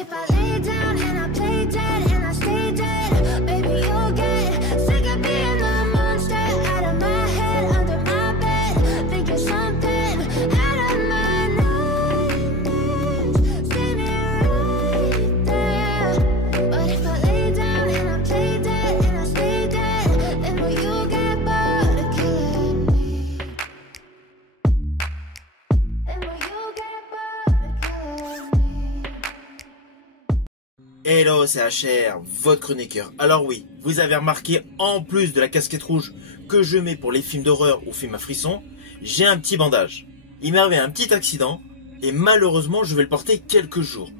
if I lay down and I play dead and I stay dead, baby, you'll get sick of being the monster out of my head, under my bed, thinking something out of my nightmares, standing right there. But if I lay down and I play dead and I stay dead, then will you get bored of killing me? Then will you get bored of killing me? Hello, c'est HR, votre chroniqueur. Alors oui, vous avez remarqué, en plus de la casquette rouge que je mets pour les films d'horreur ou films à frissons, j'ai un petit bandage. Il m'est arrivé un petit accident et malheureusement je vais le porter quelques jours.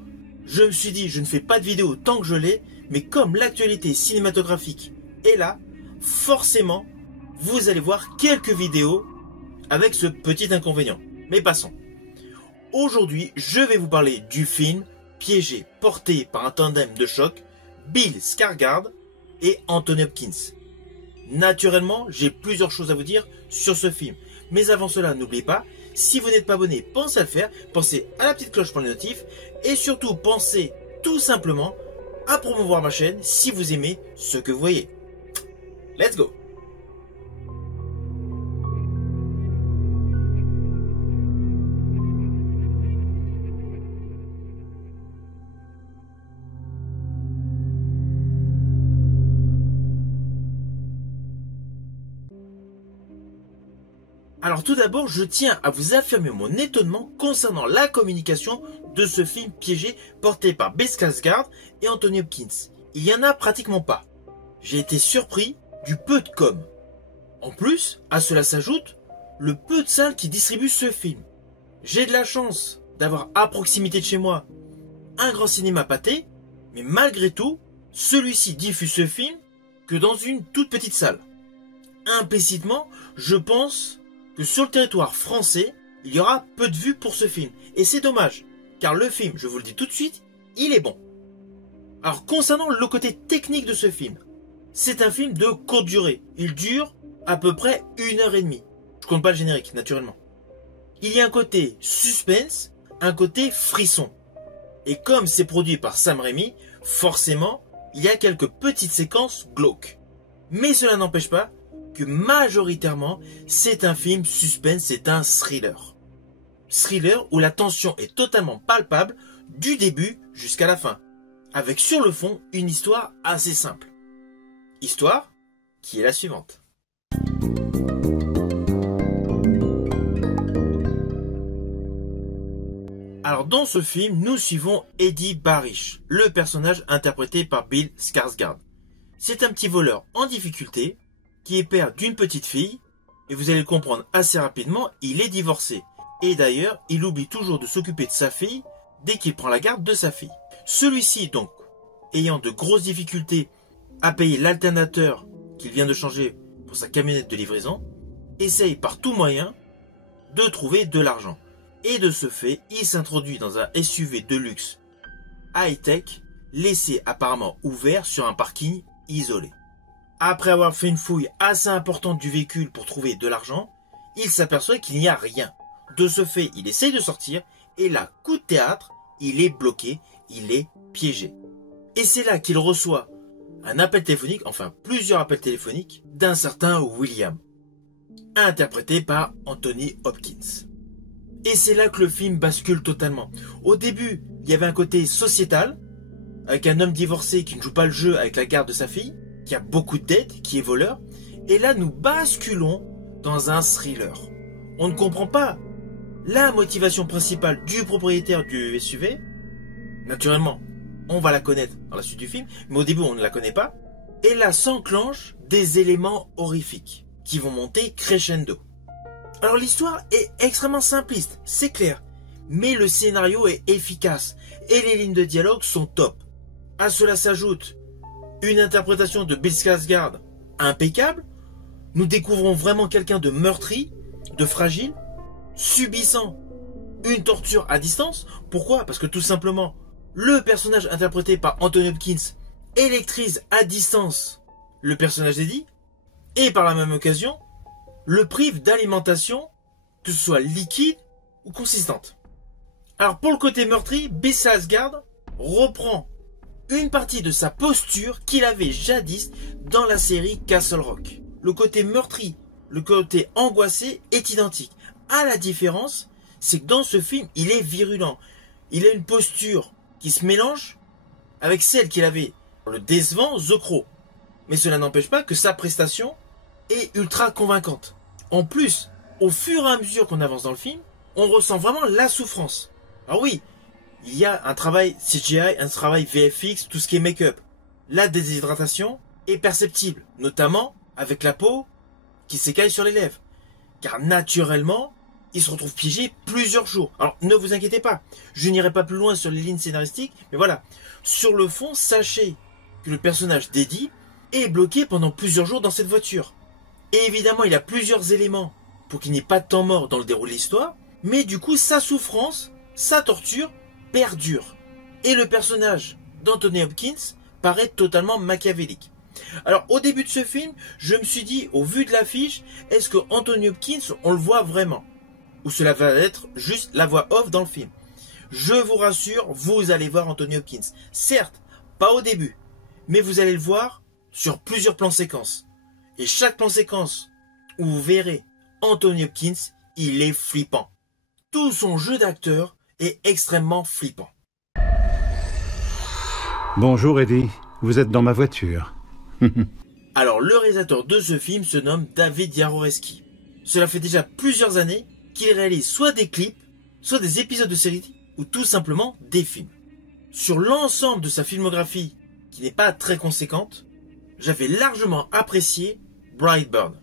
Je me suis dit, je ne fais pas de vidéo tant que je l'ai, mais comme l'actualité cinématographique est là, forcément, vous allez voir quelques vidéos avec ce petit inconvénient. Mais passons. Aujourd'hui, je vais vous parler du film Piégé, porté par un tandem de choc, Bill Skarsgård et Anthony Hopkins. Naturellement, j'ai plusieurs choses à vous dire sur ce film. Mais avant cela, n'oubliez pas, si vous n'êtes pas abonné, pensez à le faire, pensez à la petite cloche pour les notifs, et surtout pensez tout simplement à promouvoir ma chaîne si vous aimez ce que vous voyez. Let's go! Alors tout d'abord, je tiens à vous affirmer mon étonnement concernant la communication de ce film Piégé porté par Bill Skarsgård et Anthony Hopkins. Il n'y en a pratiquement pas. J'ai été surpris du peu de com. En plus, à cela s'ajoute le peu de salles qui distribuent ce film. J'ai de la chance d'avoir à proximité de chez moi un grand cinéma pâté, mais malgré tout, celui-ci diffuse ce film que dans une toute petite salle. Implicitement, je pense que sur le territoire français, il y aura peu de vues pour ce film. Et c'est dommage, car le film, je vous le dis tout de suite, il est bon. Alors concernant le côté technique de ce film, c'est un film de courte durée. Il dure à peu près 1h30. Je compte pas le générique, naturellement. Il y a un côté suspense, un côté frisson. Et comme c'est produit par Sam Raimi, forcément, il y a quelques petites séquences glauques. Mais cela n'empêche pas que majoritairement, c'est un film suspense, c'est un thriller. Thriller où la tension est totalement palpable du début jusqu'à la fin. Avec sur le fond une histoire assez simple. Histoire qui est la suivante. Alors dans ce film, nous suivons Eddie Barish, le personnage interprété par Bill Skarsgård. C'est un petit voleur en difficulté qui est père d'une petite fille, et vous allez le comprendre assez rapidement, il est divorcé. Et d'ailleurs, il oublie toujours de s'occuper de sa fille dès qu'il prend la garde de sa fille. Celui-ci, donc, ayant de grosses difficultés à payer l'alternateur qu'il vient de changer pour sa camionnette de livraison, essaye par tout moyen de trouver de l'argent. Et de ce fait, il s'introduit dans un SUV de luxe high-tech, laissé apparemment ouvert sur un parking isolé. Après avoir fait une fouille assez importante du véhicule pour trouver de l'argent, il s'aperçoit qu'il n'y a rien. De ce fait, il essaye de sortir et là, coup de théâtre, il est bloqué, il est piégé. Et c'est là qu'il reçoit un appel téléphonique, enfin plusieurs appels téléphoniques, d'un certain William, interprété par Anthony Hopkins. Et c'est là que le film bascule totalement. Au début, il y avait un côté sociétal, avec un homme divorcé qui ne joue pas le jeu avec la garde de sa fille, qui a beaucoup de dettes, qui est voleur. Et là, nous basculons dans un thriller. On ne comprend pas la motivation principale du propriétaire du SUV. Naturellement, on va la connaître dans la suite du film, mais au début, on ne la connaît pas. Et là s'enclenchent des éléments horrifiques qui vont monter crescendo. Alors l'histoire est extrêmement simpliste, c'est clair, mais le scénario est efficace et les lignes de dialogue sont top. À cela s'ajoute une interprétation de Bill Skarsgård impeccable. Nous découvrons vraiment quelqu'un de meurtri, de fragile, subissant une torture à distance. Pourquoi? Parce que tout simplement, le personnage interprété par Anthony Hopkins électrise à distance le personnage d'Eddie et par la même occasion, le prive d'alimentation, que ce soit liquide ou consistante. Alors pour le côté meurtri, Bill Skarsgård reprend une partie de sa posture qu'il avait jadis dans la série Castle Rock. Le côté meurtri, le côté angoissé est identique. À la différence, c'est que dans ce film, il est virulent. Il a une posture qui se mélange avec celle qu'il avait dans le décevant The Crow. Mais cela n'empêche pas que sa prestation est ultra convaincante. En plus, au fur et à mesure qu'on avance dans le film, on ressent vraiment la souffrance. Alors oui, il y a un travail CGI, un travail VFX, tout ce qui est make-up. La déshydratation est perceptible, notamment avec la peau qui s'écaille sur les lèvres. Car naturellement, il se retrouve piégé plusieurs jours. Alors ne vous inquiétez pas, je n'irai pas plus loin sur les lignes scénaristiques, mais voilà. Sur le fond, sachez que le personnage d'Eddie est bloqué pendant plusieurs jours dans cette voiture. Et évidemment, il y a plusieurs éléments pour qu'il n'y ait pas de temps mort dans le déroulé de l'histoire, mais du coup, sa souffrance, sa torture perdure. Et le personnage d'Anthony Hopkins paraît totalement machiavélique. Alors, au début de ce film, je me suis dit, au vu de l'affiche, est-ce que Anthony Hopkins, on le voit vraiment? Ou cela va être juste la voix off dans le film? Je vous rassure, vous allez voir Anthony Hopkins. Certes, pas au début, mais vous allez le voir sur plusieurs plans séquences. Et chaque plan séquence où vous verrez Anthony Hopkins, il est flippant. Tout son jeu d'acteur est extrêmement flippant. Bonjour Eddie, vous êtes dans ma voiture. Alors le réalisateur de ce film se nomme David Yaroreski. Cela fait déjà plusieurs années qu'il réalise soit des clips, soit des épisodes de séries, ou tout simplement des films. Sur l'ensemble de sa filmographie, qui n'est pas très conséquente, j'avais largement apprécié Brightburn,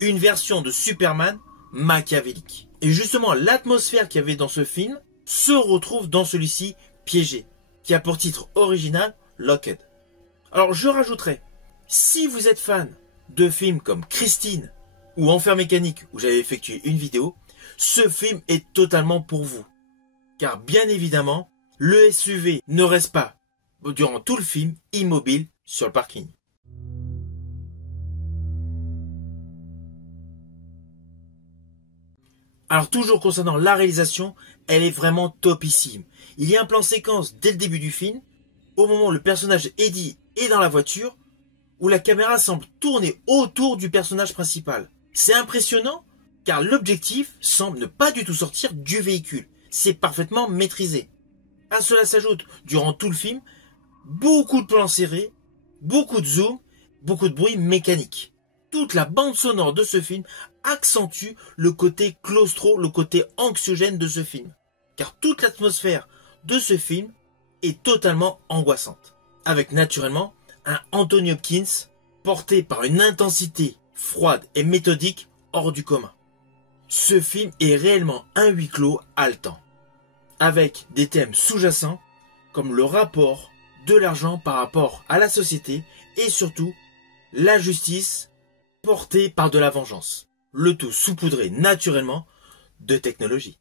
une version de Superman machiavélique. Et justement, l'atmosphère qu'il y avait dans ce film se retrouve dans celui-ci, Piégé, qui a pour titre original Locked. Alors je rajouterai, si vous êtes fan de films comme Christine ou Enfer mécanique, où j'avais effectué une vidéo, ce film est totalement pour vous. Car bien évidemment, le SUV ne reste pas, durant tout le film, immobile sur le parking. Alors toujours concernant la réalisation, elle est vraiment topissime. Il y a un plan séquence dès le début du film, au moment où le personnage Eddie est dans la voiture, où la caméra semble tourner autour du personnage principal. C'est impressionnant, car l'objectif semble ne pas du tout sortir du véhicule. C'est parfaitement maîtrisé. À cela s'ajoute, durant tout le film, beaucoup de plans serrés, beaucoup de zoom, beaucoup de bruit mécanique. Toute la bande sonore de ce film accentue le côté claustro, le côté anxiogène de ce film. Car toute l'atmosphère de ce film est totalement angoissante. Avec naturellement un Anthony Hopkins porté par une intensité froide et méthodique hors du commun. Ce film est réellement un huis clos haletant, avec des thèmes sous-jacents comme le rapport de l'argent par rapport à la société et surtout la justice portée par de la vengeance. Le tout saupoudré naturellement de technologie.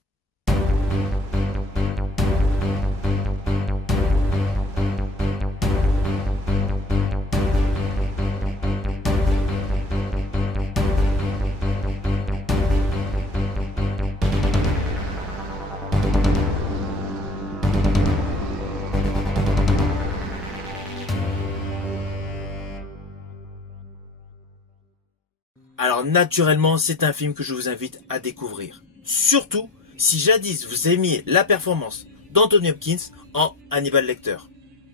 Alors naturellement, c'est un film que je vous invite à découvrir. Surtout si jadis vous aimiez la performance d'Anthony Hopkins en Hannibal Lecter.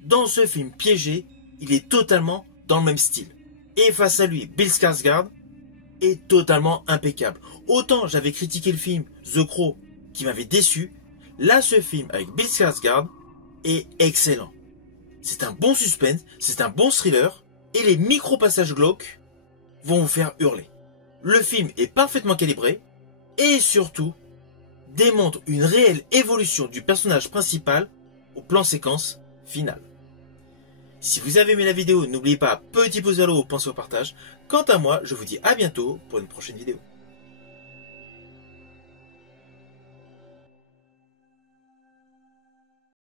Dans ce film Piégé, il est totalement dans le même style. Et face à lui, Bill Skarsgård est totalement impeccable. Autant j'avais critiqué le film The Crow qui m'avait déçu, là ce film avec Bill Skarsgård est excellent. C'est un bon suspense, c'est un bon thriller et les micro-passages glauques vont vous faire hurler. Le film est parfaitement calibré et surtout démontre une réelle évolution du personnage principal au plan séquence final. Si vous avez aimé la vidéo, n'oubliez pas petit pouce vers le haut, pensez au partage. Quant à moi, je vous dis à bientôt pour une prochaine vidéo.